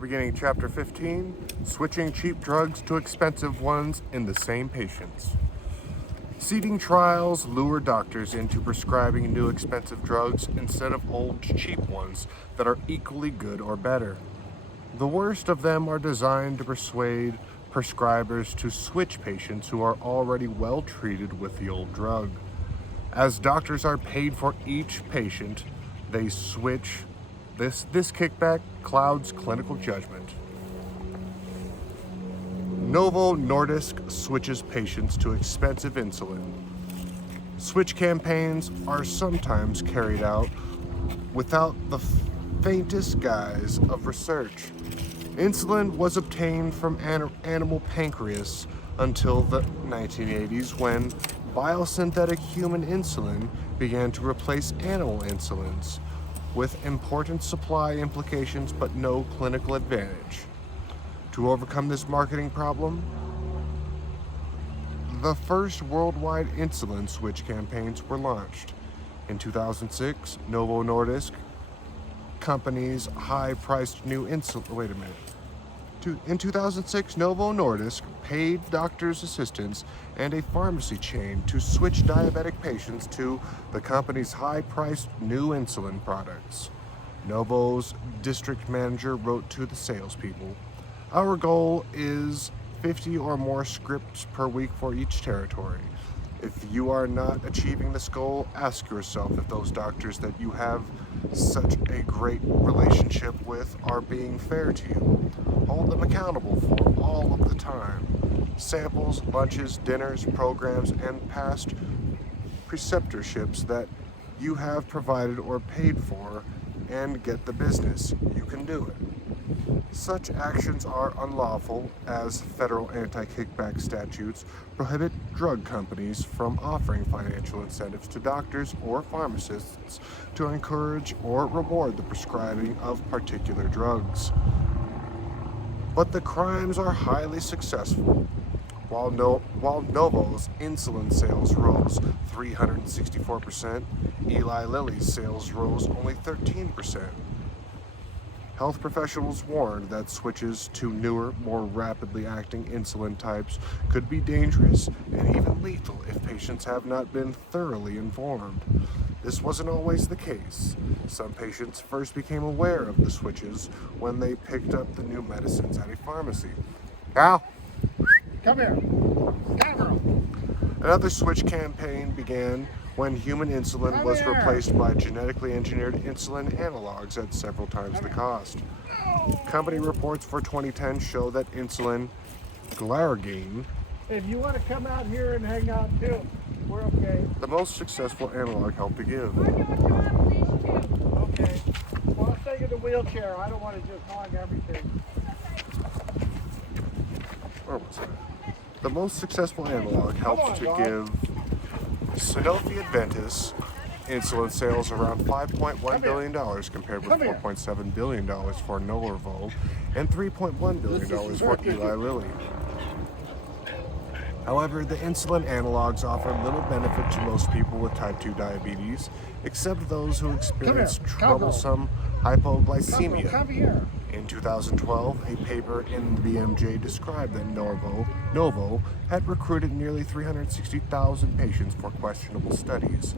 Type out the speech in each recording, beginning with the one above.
We're beginning chapter 15, switching cheap drugs to expensive ones in the same patients. Seeding trials lure doctors into prescribing new expensive drugs instead of old cheap ones that are equally good or better. The worst of them are designed to persuade prescribers to switch patients who are already well treated with the old drug. As doctors are paid for each patient they switch, this kickback clouds clinical judgment. Novo Nordisk switches patients to expensive insulin. Switch campaigns are sometimes carried out without the faintest guise of research. Insulin was obtained from animal pancreas until the 1980s, when biosynthetic human insulin began to replace animal insulins, with important supply implications but no clinical advantage. To overcome this marketing problem, the first worldwide insulin switch campaigns were launched. In 2006, Novo Nordisk company's high-priced new insulin. In 2006, Novo Nordisk paid doctors' assistants and a pharmacy chain to switch diabetic patients to the company's high-priced new insulin products. Novo's district manager wrote to the salespeople, "Our goal is 50 or more scripts per week for each territory. If you are not achieving this goal, ask yourself if those doctors that you have such a great relationship with are being fair to you. Hold them accountable for all of the time. Samples, lunches, dinners, programs, and past preceptorships that you have provided or paid for, and get the business. You can do it." Such actions are unlawful, as federal anti-kickback statutes prohibit drug companies from offering financial incentives to doctors or pharmacists to encourage or reward the prescribing of particular drugs. But the crimes are highly successful. While Novo's insulin sales rose 364%, Eli Lilly's sales rose only 13%. Health professionals warned that switches to newer, more rapidly acting insulin types could be dangerous and even lethal if patients have not been thoroughly informed. This wasn't always the case. Some patients first became aware of the switches when they picked up the new medicines at a pharmacy. Al, come here. Girl. Another switch campaign began when human insulin was replaced by genetically engineered insulin analogs at several times the cost. Company reports for 2010 show that insulin glargine, If you want to come out here and hang out too, we're okay. the most successful analog, helped to give. Okay. Well, I'll stay in the wheelchair. I don't want to just hog everything. Where was it? The most successful analog helped to give Sanofi Adventis insulin sales around $5.1 billion compared with $4.7 billion for Norvo and $3.1 billion for Eli Lilly. However, the insulin analogs offer little benefit to most people with type 2 diabetes, except those who experience troublesome hypoglycemia. Come here. In 2012, a paper in BMJ described that Novo had recruited nearly 360,000 patients for questionable studies.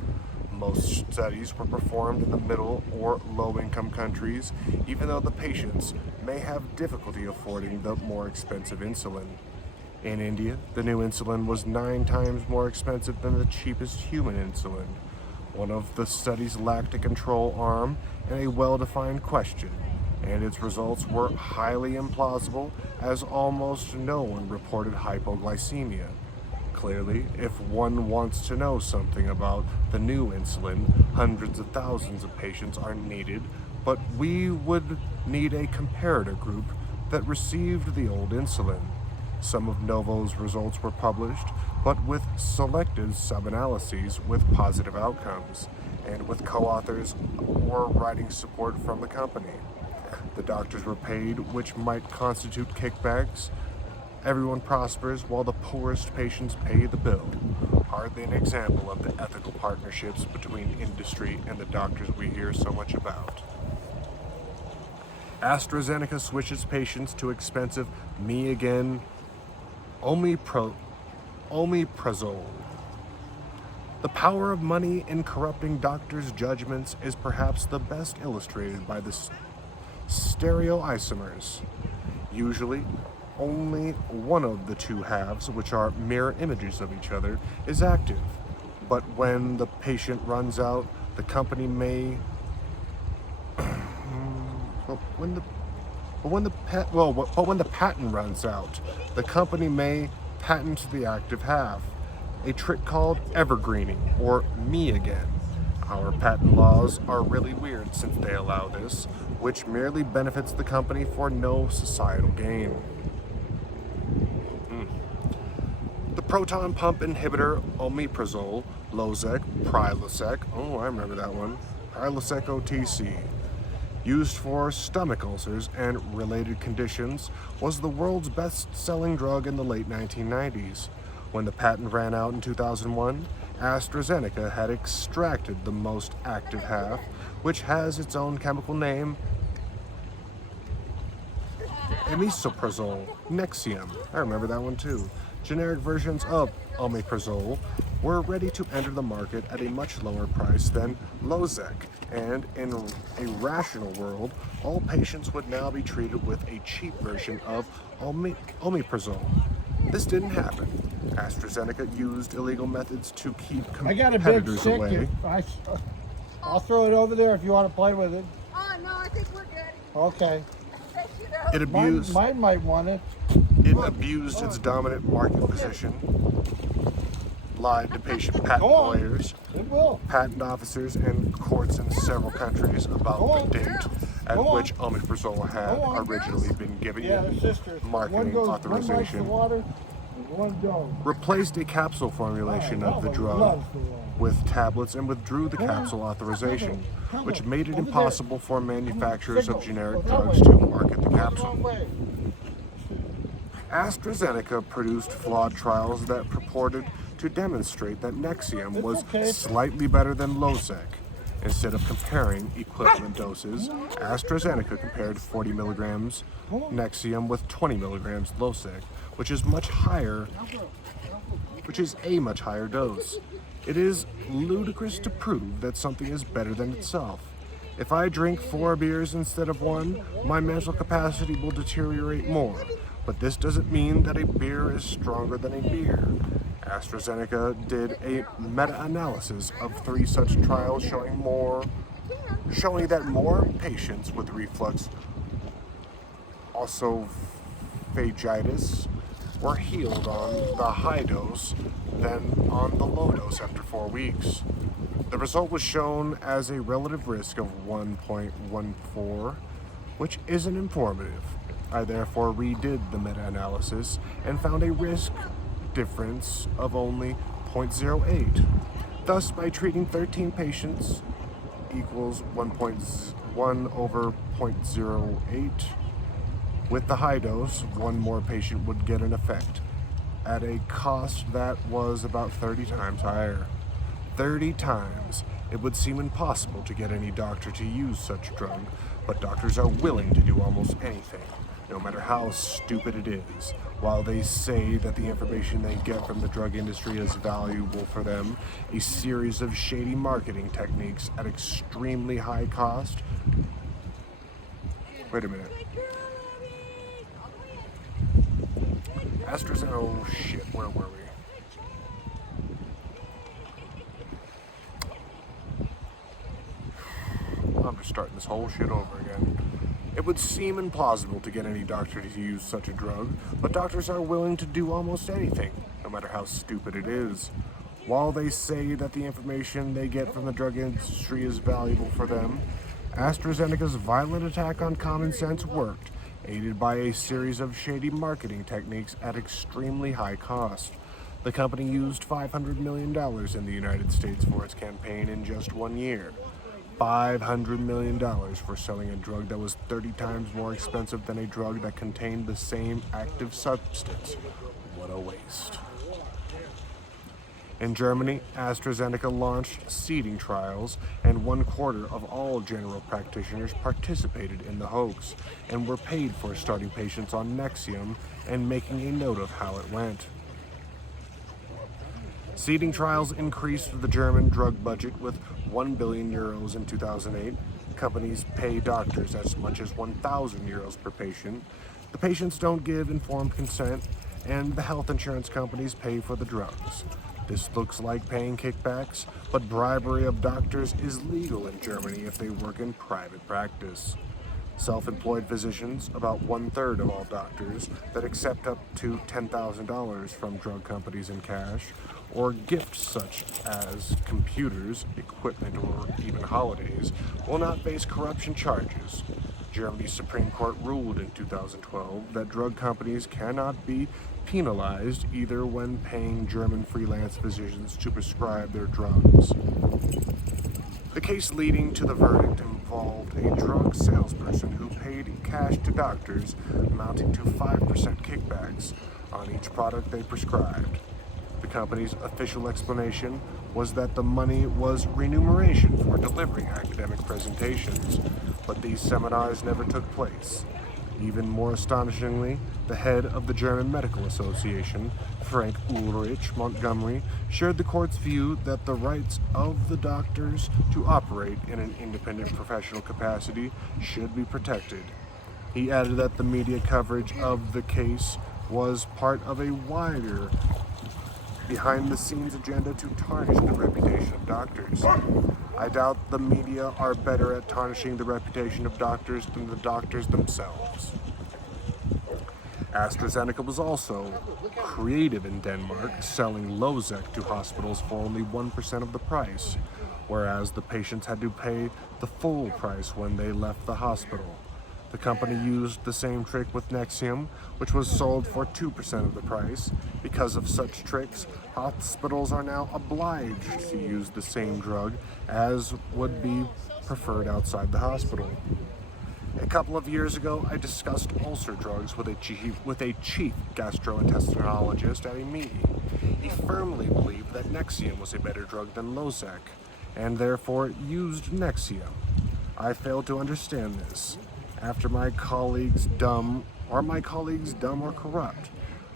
Most studies were performed in the middle or low-income countries, even though the patients may have difficulty affording the more expensive insulin. In India, the new insulin was 9 times more expensive than the cheapest human insulin. One of the studies lacked a control arm and a well-defined question, and its results were highly implausible, as almost no one reported hypoglycemia. Clearly, if one wants to know something about the new insulin, hundreds of thousands of patients are needed, but we would need a comparator group that received the old insulin. Some of Novo's results were published, but with selected sub-analyses with positive outcomes, and with co-authors or writing support from the company. The doctors were paid, which might constitute kickbacks. Everyone prospers while the poorest patients pay the bill. Hardly an example of the ethical partnerships between industry and the doctors we hear so much about. AstraZeneca switches patients to expensive me again omeprazole. The power of money in corrupting doctors' judgments is perhaps the best illustrated by the stereoisomers. Usually, only one of the two halves, which are mirror images of each other, is active. But when the patient runs out, the company may but when the patent runs out, the company may patent the active half, a trick called evergreening, or me again. Our patent laws are really weird since they allow this, which merely benefits the company for no societal gain. The proton pump inhibitor omeprazole, Losec, Prilosec, oh I remember that one, Prilosec OTC, used for stomach ulcers and related conditions, was the world's best-selling drug in the late 1990s. When the patent ran out in 2001, AstraZeneca had extracted the most active half, which has its own chemical name, amisoprostol, Nexium. I remember that one too. Generic versions of omeprazole were ready to enter the market at a much lower price than Losec, and in a rational world, all patients would now be treated with a cheap version of omeprazole. This didn't happen. AstraZeneca used illegal methods to keep I got a big competitors stick. away. I'll throw it over there if you want to play with it. Oh, no, I think we're good. Okay. Thank you, though. It abused Mine might want it. its dominant market position, lied to patient patent Go on. lawyers, It will. patent officers, and courts in several countries about the date at Go on. which omeprazole had Go on. originally been given Yeah, they're sisters. marketing One authorization. likes the water, and one don't. Replaced a capsule formulation of the drug Loves the water. with tablets and withdrew the capsule authorization, which made it impossible for manufacturers of generic drugs to market the Wrong capsule. way. AstraZeneca produced flawed trials that purported to demonstrate that Nexium was slightly better than Losec. Instead of comparing equivalent doses, AstraZeneca compared 40 milligrams Nexium with 20 milligrams Losec, which is a much higher dose. It is ludicrous to prove that something is better than itself. If I drink 4 beers instead of 1, my mental capacity will deteriorate more. But this doesn't mean that a beer is stronger than a beer. AstraZeneca did a meta-analysis of 3 such trials showing that more patients with reflux esophagitis were healed on the high dose than on the low dose after 4 weeks. The result was shown as a relative risk of 1.14, which isn't informative. I therefore redid the meta-analysis and found a risk difference of only 0.08. Thus, by treating 13 patients equals 1.1 over 0.08, with the high dose, 1 more patient would get an effect at a cost that was about 30 times higher. 30 times. It would seem impossible to get any doctor to use such a drug, but doctors are willing to do almost anything, no matter how stupid it is. While they say that the information they get from the drug industry is valuable for them, a series of shady marketing techniques at extremely high cost. Wait a minute. AstraZeneca, oh shit, where were we? I'm just starting this whole shit over again. It would seem implausible to get any doctor to use such a drug, but doctors are willing to do almost anything, no matter how stupid it is. While they say that the information they get from the drug industry is valuable for them, AstraZeneca's violent attack on common sense worked, aided by a series of shady marketing techniques at extremely high cost. The company used $500 million in the United States for its campaign in just 1 year. $500 million for selling a drug that was 30 times more expensive than a drug that contained the same active substance. What a waste. In Germany, AstraZeneca launched seeding trials, and 1/4 of all general practitioners participated in the hoax and were paid for starting patients on Nexium and making a note of how it went. Seeding trials increased the German drug budget with 1 billion euros in 2008. Companies pay doctors as much as 1,000 euros per patient. The patients don't give informed consent, and the health insurance companies pay for the drugs. This looks like paying kickbacks, but bribery of doctors is legal in Germany if they work in private practice. Self-employed physicians, about 1/3 of all doctors that accept up to $10,000 from drug companies in cash, or gifts such as computers, equipment, or even holidays, will not face corruption charges. Germany's Supreme Court ruled in 2012 that drug companies cannot be penalized either when paying German freelance physicians to prescribe their drugs. The case leading to the verdict involved a drug salesperson who paid cash to doctors, amounting to 5% kickbacks on each product they prescribed. The company's official explanation was that the money was remuneration for delivering academic presentations, but these seminars never took place. Even more astonishingly, the head of the German Medical Association, Frank Ulrich Montgomery, shared the court's view that the rights of the doctors to operate in an independent professional capacity should be protected. He added that the media coverage of the case was part of a wider behind-the-scenes agenda to tarnish the reputation of doctors. I doubt the media are better at tarnishing the reputation of doctors than the doctors themselves. AstraZeneca was also creative in Denmark, selling Losec to hospitals for only 1% of the price, whereas the patients had to pay the full price when they left the hospital. The company used the same trick with Nexium, which was sold for 2% of the price. Because of such tricks, hospitals are now obliged to use the same drug as would be preferred outside the hospital. A couple of years ago, I discussed ulcer drugs with a chief gastroenterologist at a meeting. He firmly believed that Nexium was a better drug than Losec, and therefore used Nexium. I failed to understand this. After my colleagues dumb or corrupt?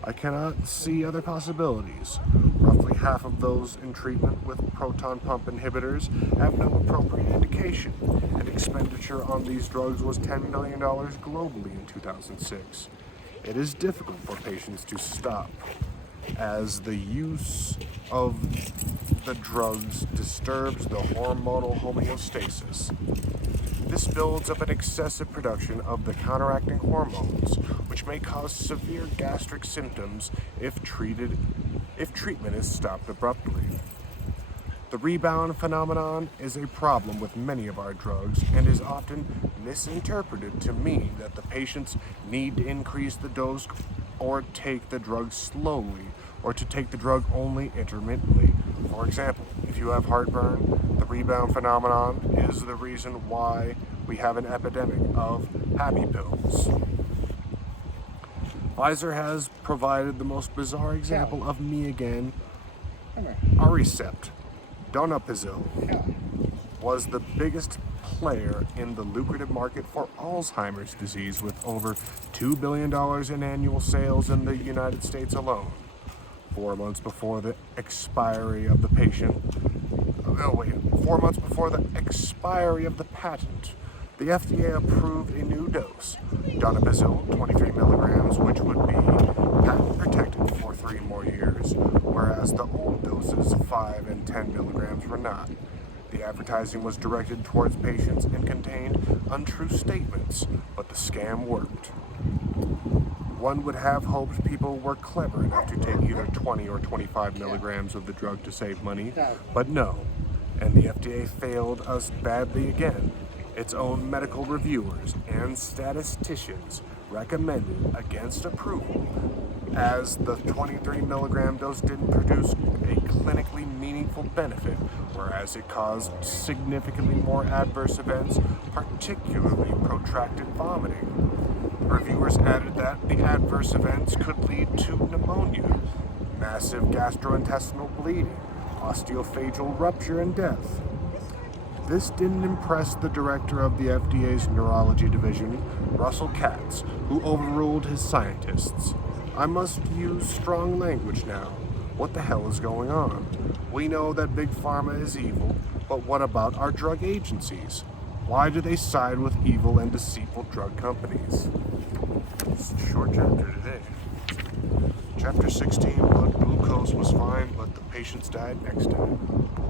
I cannot see other possibilities. Roughly half of those in treatment with proton pump inhibitors have no appropriate indication, and expenditure on these drugs was $10 billion globally in 2006. It is difficult for patients to stop, as the use of the drugs disturbs the hormonal homeostasis. This builds up an excessive production of the counteracting hormones, which may cause severe gastric symptoms if treatment is stopped abruptly. The rebound phenomenon is a problem with many of our drugs and is often misinterpreted to mean that the patients need to increase the dose or take the drug slowly, or to take the drug only intermittently. For example, if you have heartburn, the rebound phenomenon is the reason why we have an epidemic of happy pills. Pfizer has provided the most bizarre example of me again. Aricept, Donepezil, was the biggest player in the lucrative market for Alzheimer's disease, with over $2 billion in annual sales in the United States alone. 4 months before the expiry of the patent, the FDA approved a new dose, Donepezil, 23 milligrams, which would be patent protected for 3 more years, whereas the old doses, 5 and 10 milligrams, were not. The advertising was directed towards patients and contained untrue statements, but the scam worked. One would have hoped people were clever enough to take either 20 or 25 milligrams of the drug to save money, but no, and the FDA failed us badly again. Its own medical reviewers and statisticians recommended against approval, as the 23 milligram dose didn't produce a clinically meaningful benefit, whereas it caused significantly more adverse events, particularly protracted vomiting. Reviewers added that the adverse events could lead to pneumonia, massive gastrointestinal bleeding, osteophageal rupture and death. This didn't impress the director of the FDA's neurology division, Russell Katz, who overruled his scientists. I must use strong language now. What the hell is going on? We know that Big Pharma is evil, but what about our drug agencies? Why do they side with evil and deceitful drug companies? It's a short chapter today. Chapter 16, blood glucose was fine, but the patients died next time.